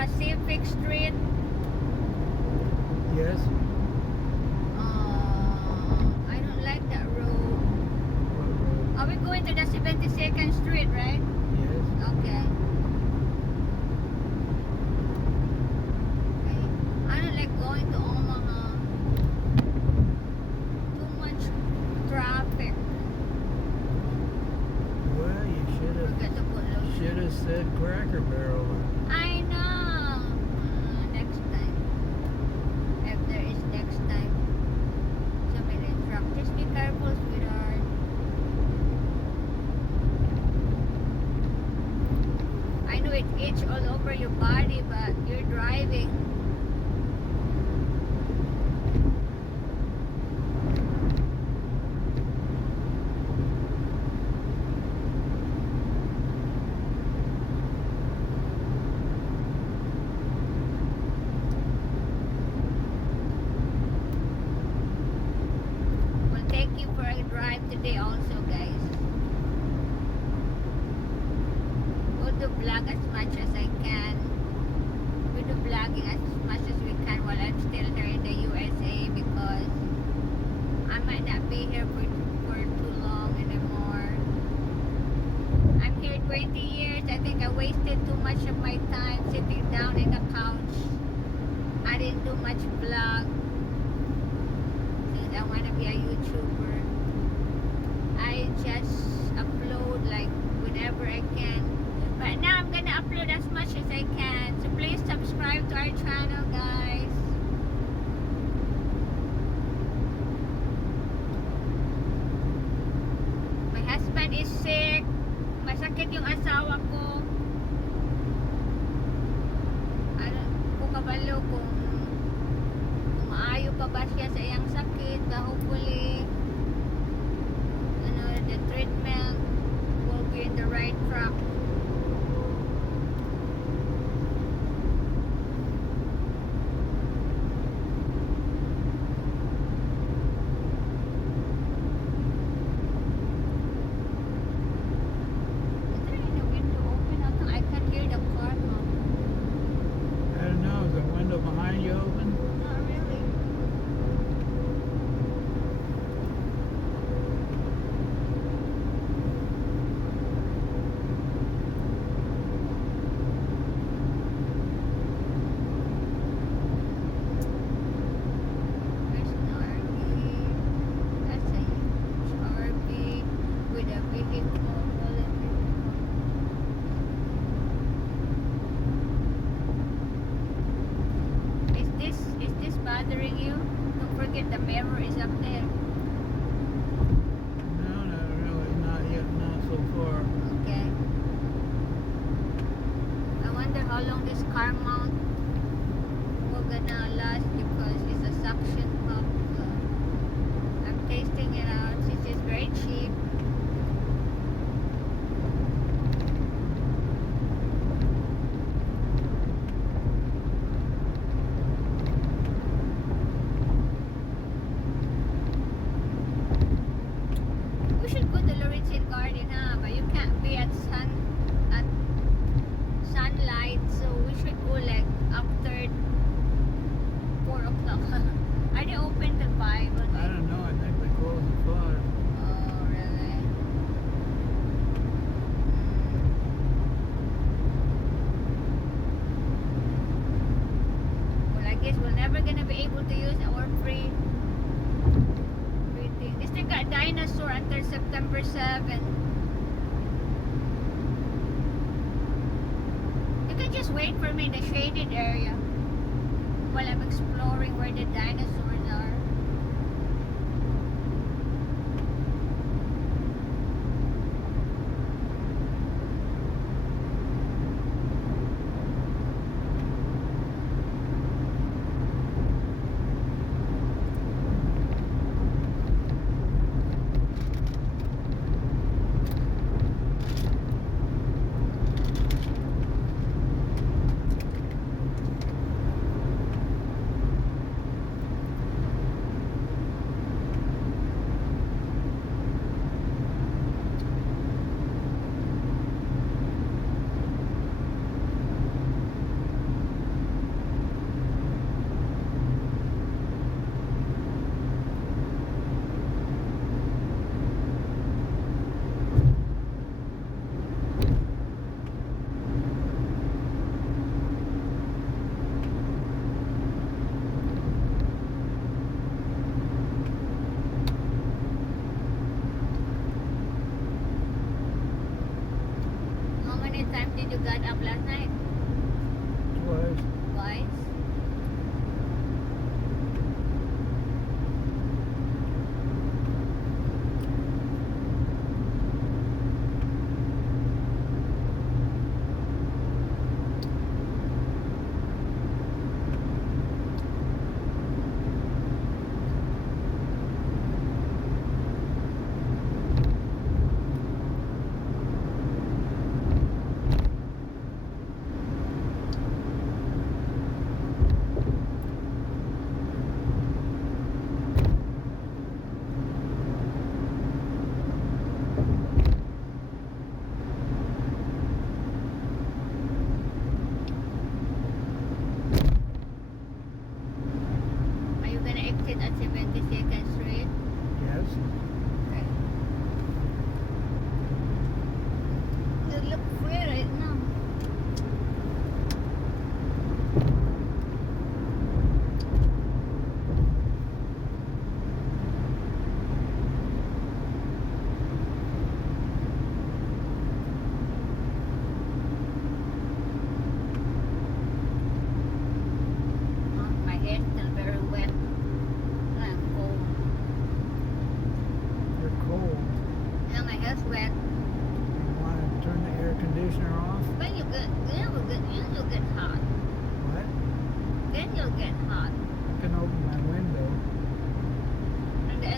Pacific Street. Yes. I don't like that road. Are we going to the 72nd Street, right? Yes. Okay. Okay. I don't like going to Omaha. Too much traffic. Well, you Forget to put should lotion. have said Cracker Barrel. I know. Next time. If there is next time. So many truck. Just be careful, sweetheart. I know it itch all over your body, but you're driving. We'll take you for a drive today also, guys. We'll do vlog as much as I can. We do vlogging as much as we can while I'm still here in the USA because I might not be here for too long anymore. I'm here 20 years. I think I wasted too much of my time sitting down in the couch. I didn't do much vlog since I want to be a YouTuber. I just upload like whenever I can. But now I'm gonna upload as much as I can. So please subscribe to our channel, guys. My husband is sick. Masakit yung asawa ko. Ano, kung kabalo kung maayo pa ba siya sa iyang sakit. But hopefully, the treatment will be in the right track. Is there any window open? I can hear the car now. I don't know. Is the window behind you open? Not really. There's an RV. That's a huge RV with a vehicle. Is this bothering you? Don't forget the mirror is up there. No, not really. Not yet. Not so far. Okay. I wonder how long this car mount will gonna last because it's a suction pump. I'm tasting it out since it's very cheap. We should go to Laurentian Garden, huh? But you can't be at sunlight, so we should go like after 4 o'clock. Are they open till 5? I don't know. I think they close at 5. Oh, really? Well, I guess we're never gonna be able to use our free thing. They still got dinosaur until September 7. You can just wait for me in the shaded area while I'm exploring where the dinosaurs are.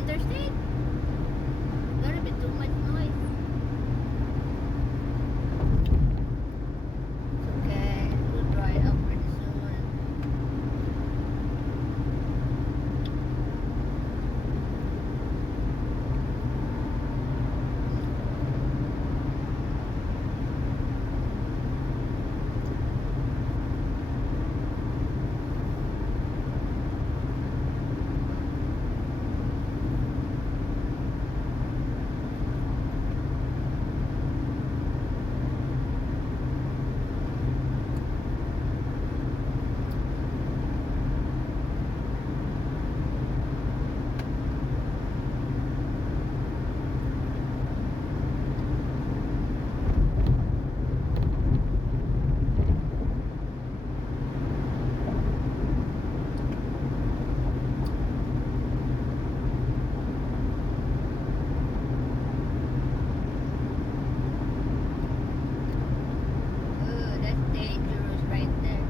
interstate. Gotta be too much noise. It's okay. It will dry up pretty soon. Ooh, that's dangerous right there.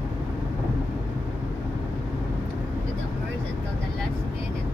You don't merge until the last minute.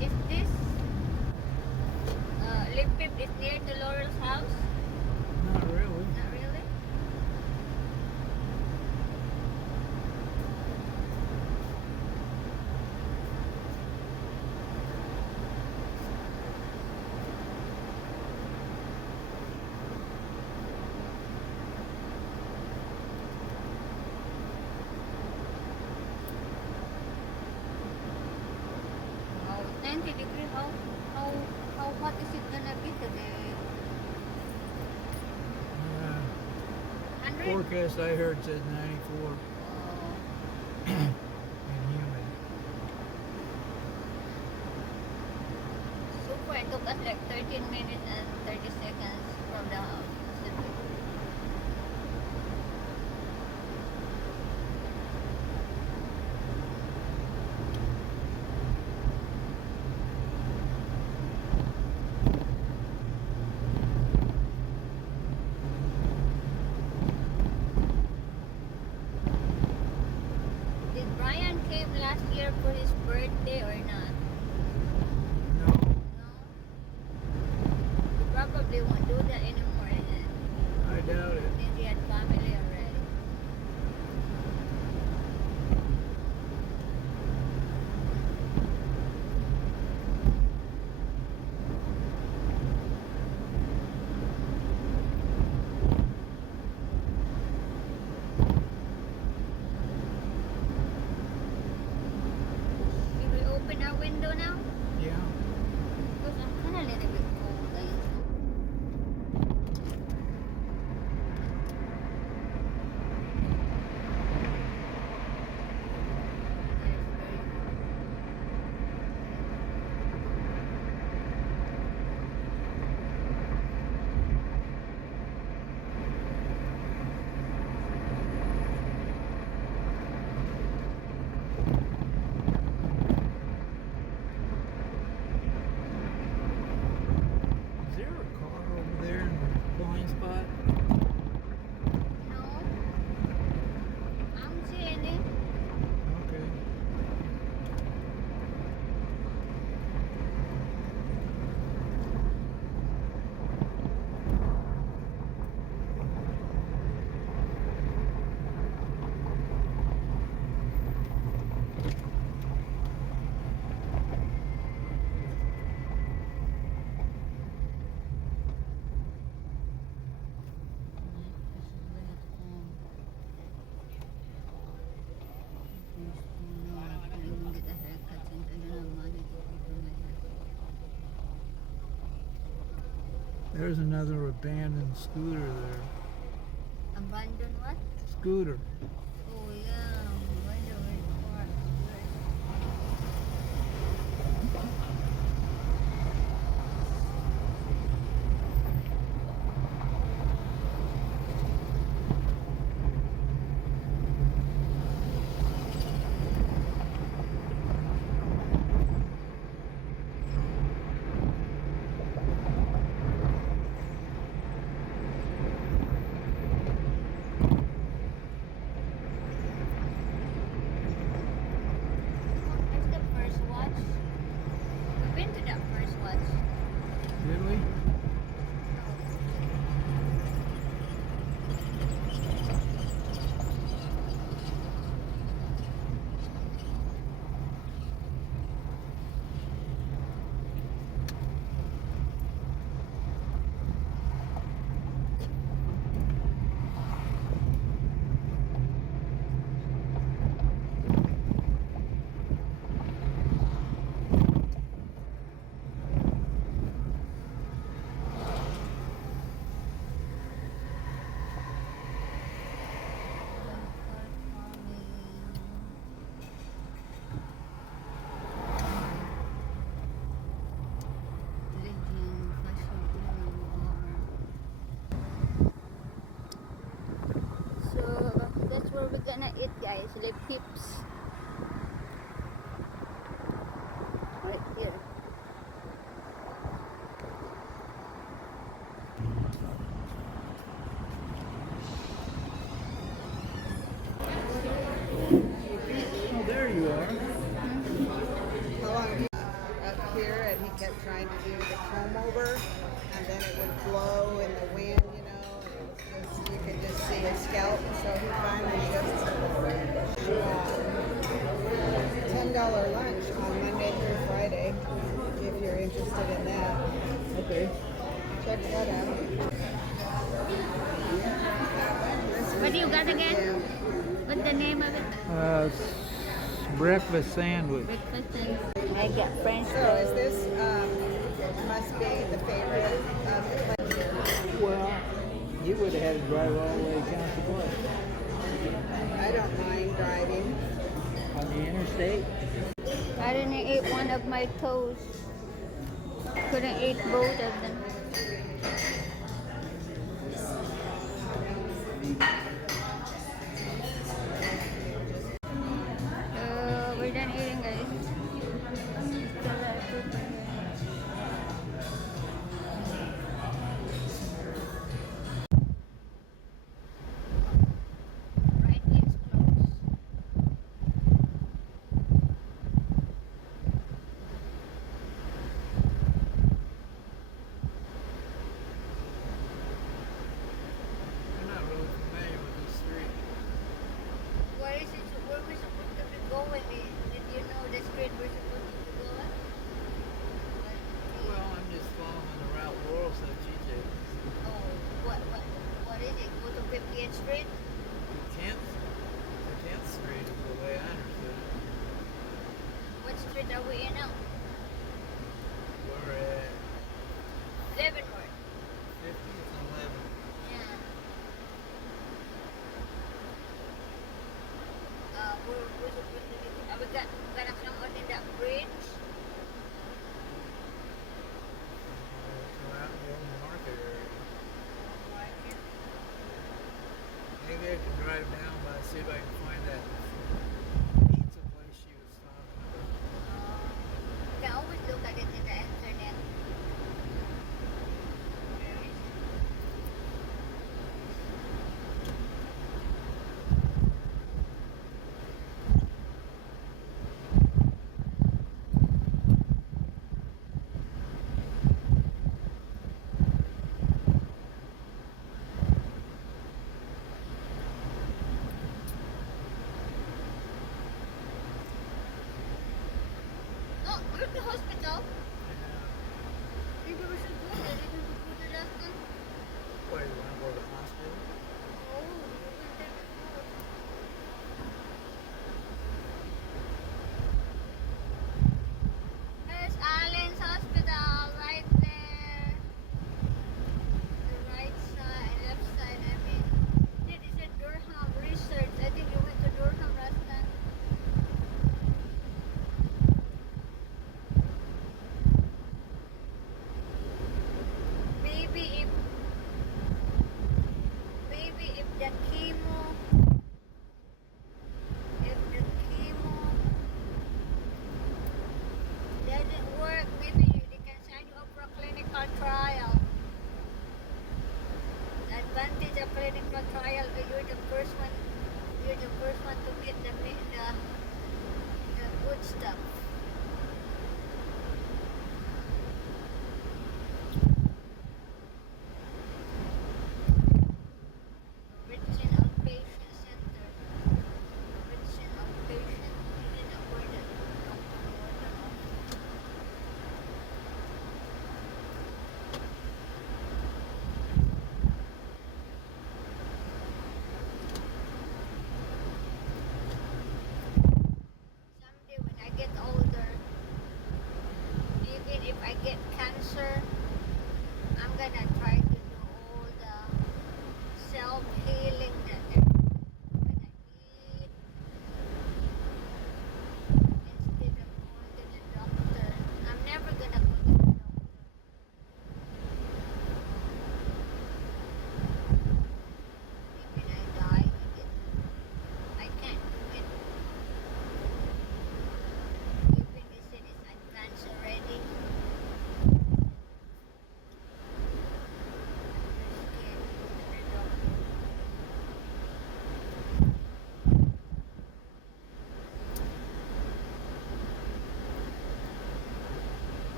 Is this Limpip is near to Laurel's house? Not really. Not really. Oh, 90 degrees. How hot is it gonna be today? Uh, 100? forecast I heard said 94 Oh, and humid. so far it took us like 13 minutes and 30 seconds from the house. Did Brian came last year for his birthday or not? No, No? He probably won't do that anymore, is it? I doubt it. Since he had family already. there's another abandoned scooter there. Abandon what? Scooter. Oh yeah, wonder where it's parked. That's the first watch. We've been to that first watch. Did we? So that's where we're gonna eat, guys. Le Pips. Right here. Oh, there you are. Up here, and he kept trying to do the comb over, and then it would blow in the wind, you know, and it was just, you could just see his scalp. So he finally just $10 lunch on Monday through Friday, if you're interested in that. Okay. Check that out. What do you got again? What's the name of it? Breakfast sandwich. Breakfast and I got French So is this, must be the favorite of the place here? Well, you would have had to drive all the way to Council Bluffs. I don't mind driving. On the interstate? I didn't eat one of my toes. Couldn't eat both of them. We're done eating, guys. Still have food in here. Right here's closed. I'm not really familiar with this street. Where is it? Where we supposed to be going? Did you know the street we're supposed to be going? Well, I'm just following the route Laurel said she did. Oh, what is it? Go to 50th Street? 10th Street is the way I understood it. What street are we in now? We're at Leavenworth. 50th and 11th. Yeah. We're supposed to be. We gonna come out in that bridge. Come out in the old market area. Market. Maybe I can drive down by see if I can find that pizza place she was talking about. You can always look at it in the internet. Where is it? Oh, we're at the hospital. Maybe we should go there. Didn't we go there last time? Wait, you want to go to the hospital? Oh, we went there before. There's Allen's Hospital right there.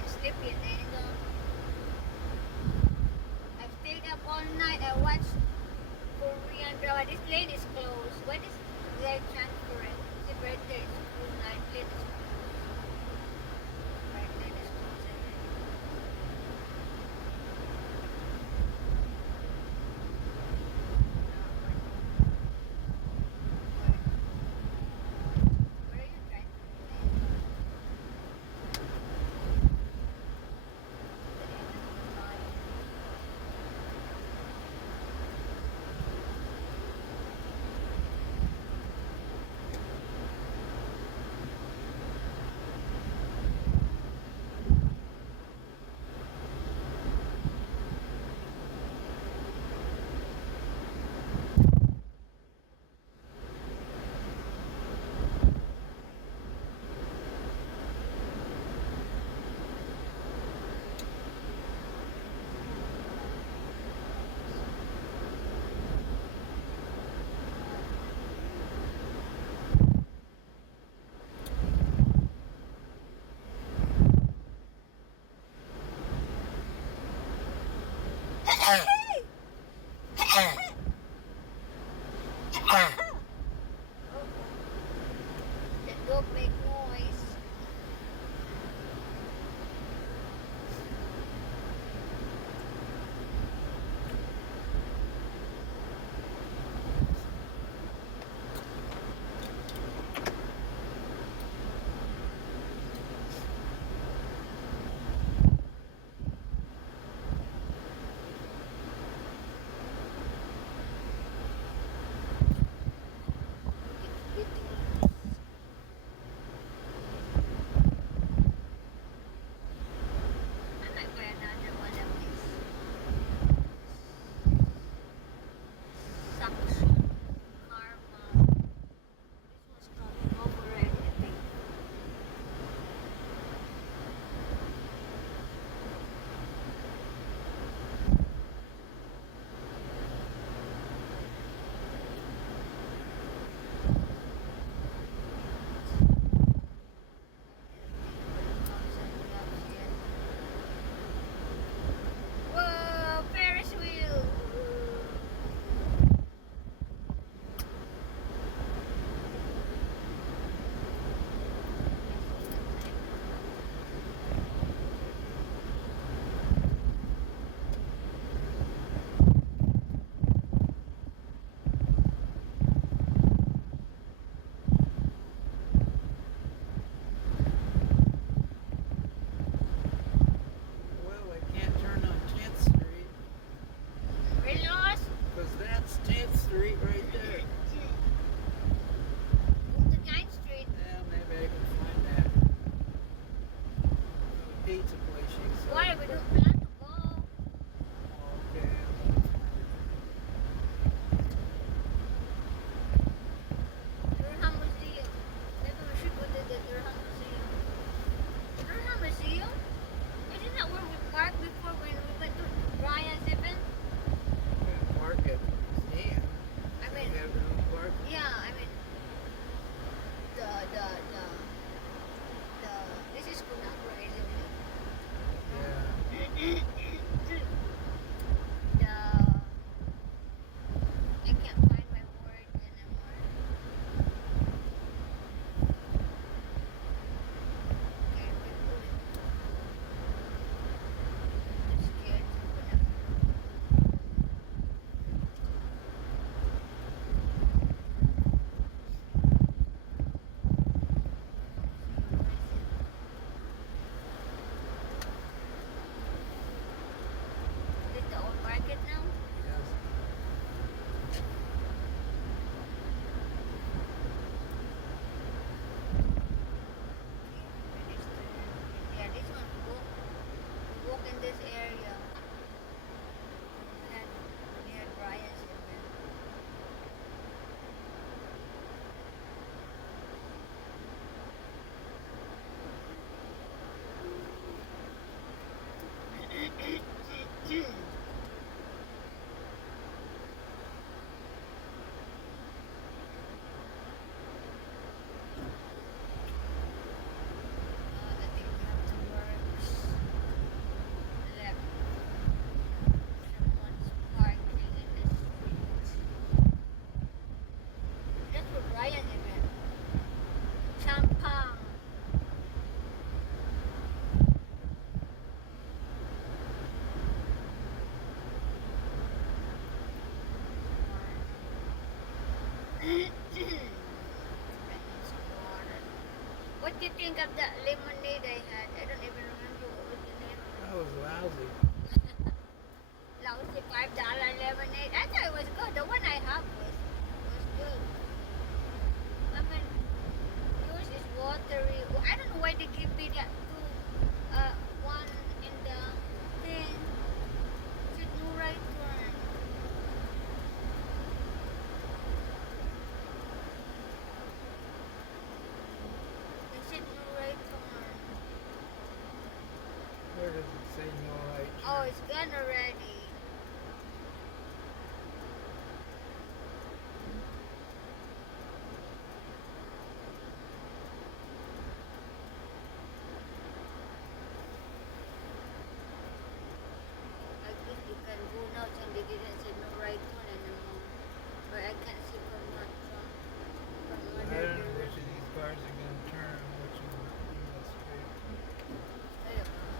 been sleepy and then I stayed up all night. I watched Korean drama. This lane is closed. What is their transparent? The right there is closed. Night lane is closed. Right lane is closed. Where are you trying to the dog make noise. I might buy another one of these suction karma. This one's coming over already, I think. Whoa, Ferris wheel! Well, I can't turn on 10th Street We're lost. because that's 10th Street right there. Move to 9th Street. Yeah, maybe I can find that pizza place you said. Why we don't plan to go? Okay. Durham Museum. Maybe we should go to the Durham Museum. Durham Museum? Isn't that where we parked before when we went to Brian's event? I'm gonna park at the museum. I They mean, have their own park. yeah, I mean, the, this is Kunakra, isn't it? Yeah. I can't find my word anymore. Okay, we put it. I'm scared to put it. Is it the old market now? Yes. Yeah, this one we walk in this area. We had Brian's event. I think we have to work. did you think of that lemonade I had? I don't even remember what was the name. That was lousy. Lousy $5 lemonade. I thought it was good. The one I have was good. I mean, yours is watery. Well, I don't know why they give me that two, one in the thing. Should do right turn. They should do right turn. Where does it say no right? Oh, it's gone already. I guess you can go now and they didn't say no right turn anymore. But I can't see from what from I whether don't know there which of these cars are going to turn, which one you must be. I don't know.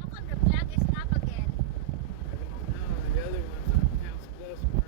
How come the flag is up again? I don't know. The other one's on Counts Plus Mark.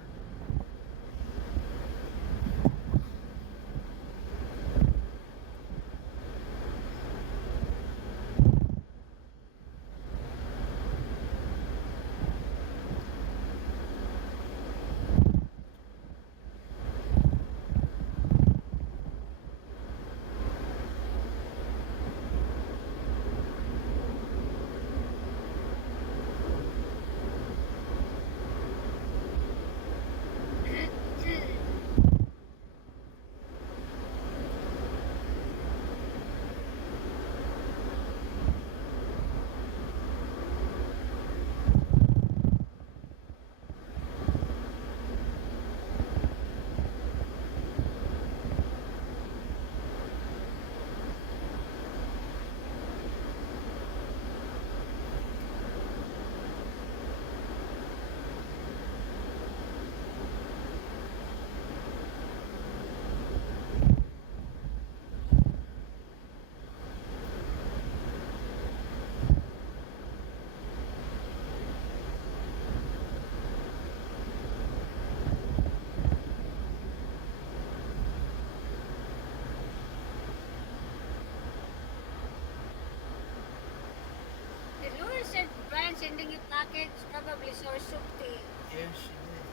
The lawyer said Brian sending you package, probably sour soup tea. Yeah, she did.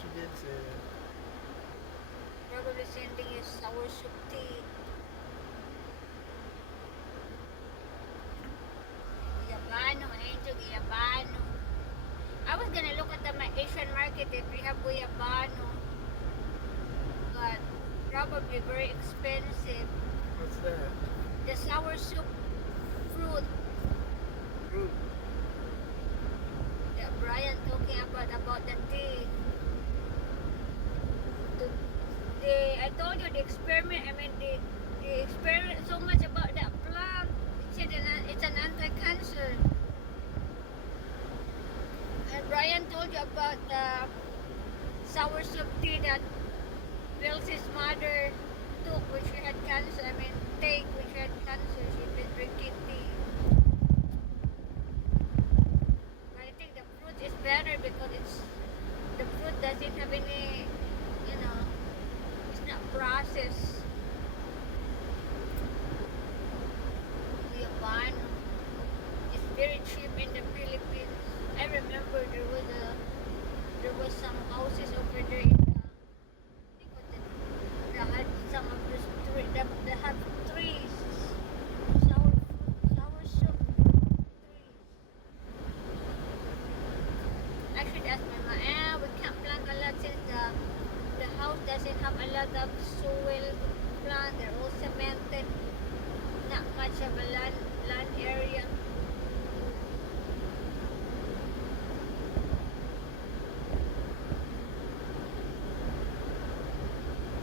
She did say that. Probably sending you sour soup tea. Guyabano, Angel, Guyabano. I was gonna look at the my Asian market if we have Guyabano. But probably very expensive. What's that? The sour soup fruit Fruit. that Brian talking about the tea. I told you the experiment. I mean the experiment so much about that plant. It's an anti-cancer. And Brian told you about the sour soup tea that Bill's mother took when she had cancer. I mean, take when she had cancer. She's been drinking tea. But I think the fruit is better because the fruit doesn't have any, it's not processed. Guyabano. It's very cheap in the Philippines. I remember there was some houses over there in they had some of those they have trees, sour soup trees. I should ask my mom. We can't plant a lot since the house doesn't have a lot of soil plant. They're all cemented. Not much of a land area.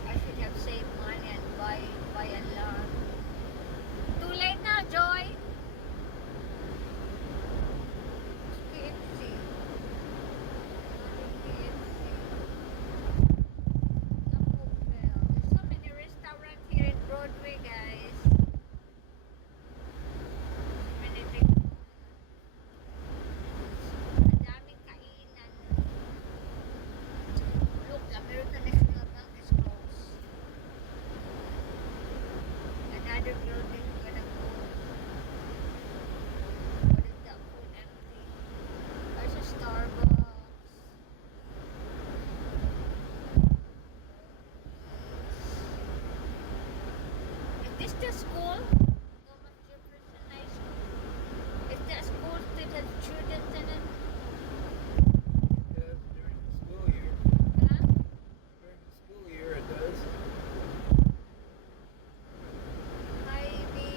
I should have saved money and buy a lot. Too late now, Joy. KFC. Taco Bell. There's so many restaurants here in Broadway, guys. other building gonna go? What is that food empty? There's a Starbucks. Is this the school? Thomas Jefferson High School. Is that school that has students in it? Yes, during the school year. Huh? During the school year, it does. Maybe.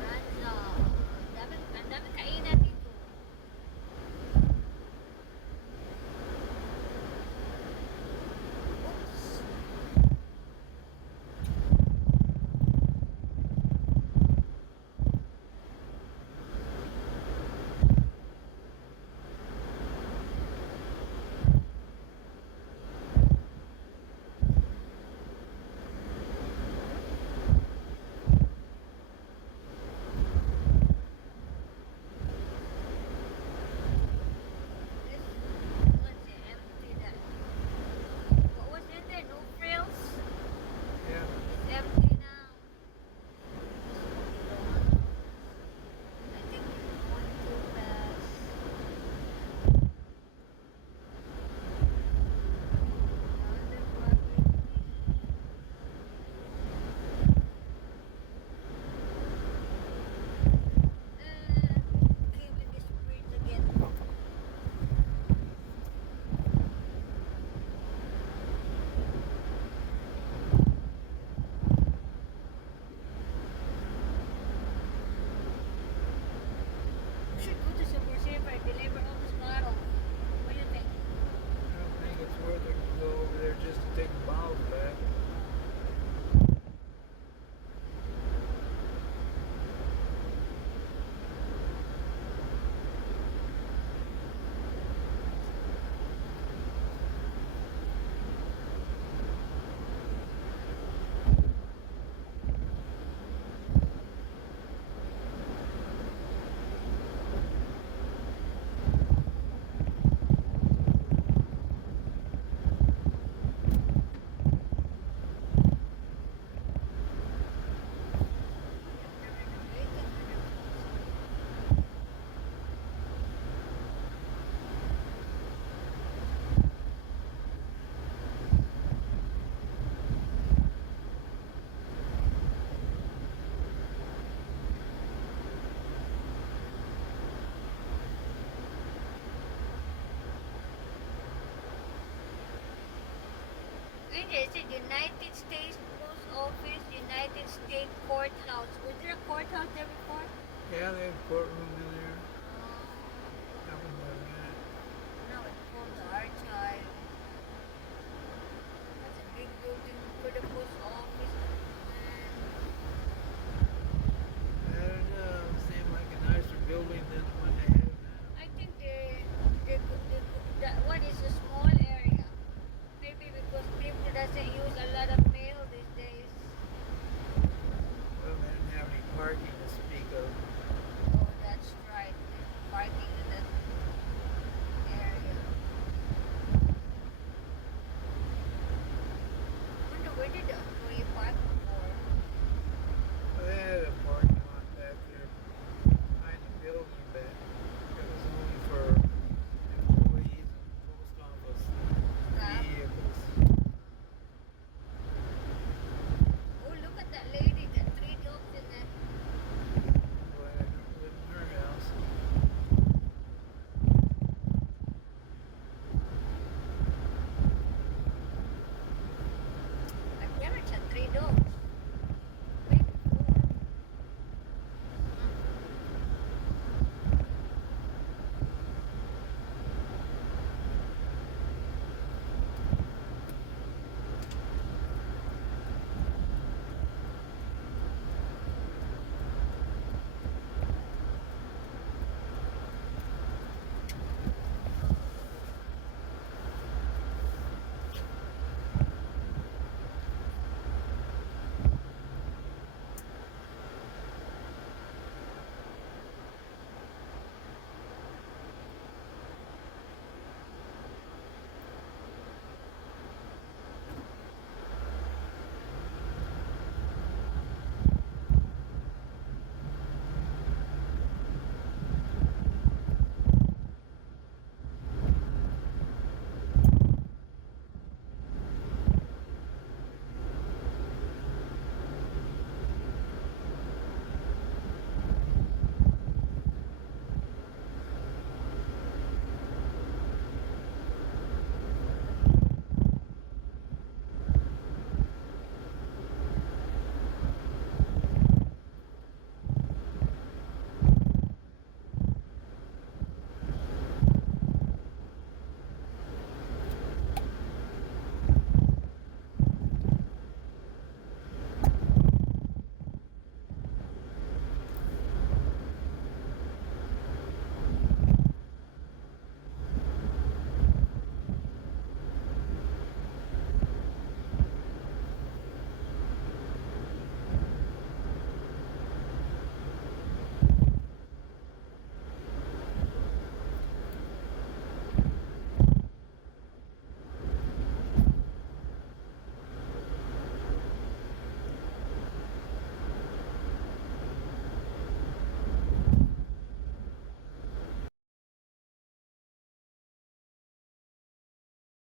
Ranza. Ang daming kainan dito. Oops. This one's empty. What was in there? No frills? Yeah. It's empty now. I think it's going too fast. Another barbecue. Killing this bridge again. We should go to Super Saver and deliver all this bottle. What do you think? I don't think it's worth it to go over there just to take the bottles back. And it said United States Post Office, United States Courthouse. Was there a courthouse there before? Yeah, they have a courtroom in there.